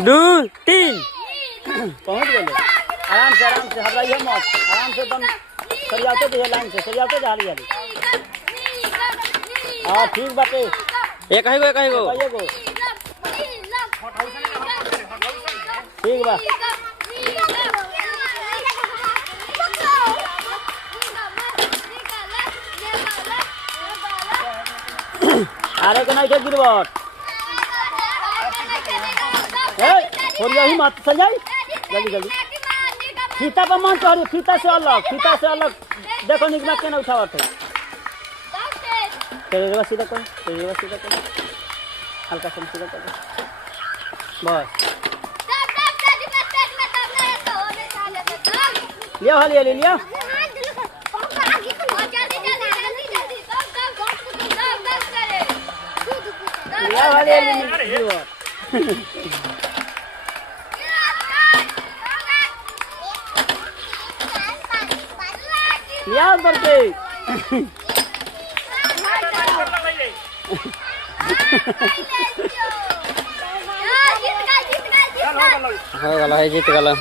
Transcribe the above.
दो तीन। पहुंच गए। आराम से घबराइए मत। आराम से एकदम सरियाते जाइए, लाइन से सरियाते जा रही है। हाँ ठीक बाटे। एक ही गो ठीक बा। अरे के नहीं गिरवट ही मत सजाई। जल्दी फीता पर मन चढ़ी, फीता से अलग देखो निकला के ना उठावत है। तेरे सीधा कर हल्का सा सीधा कर बस। लिया लिया लिया उधर के हो गला है, जीत गला।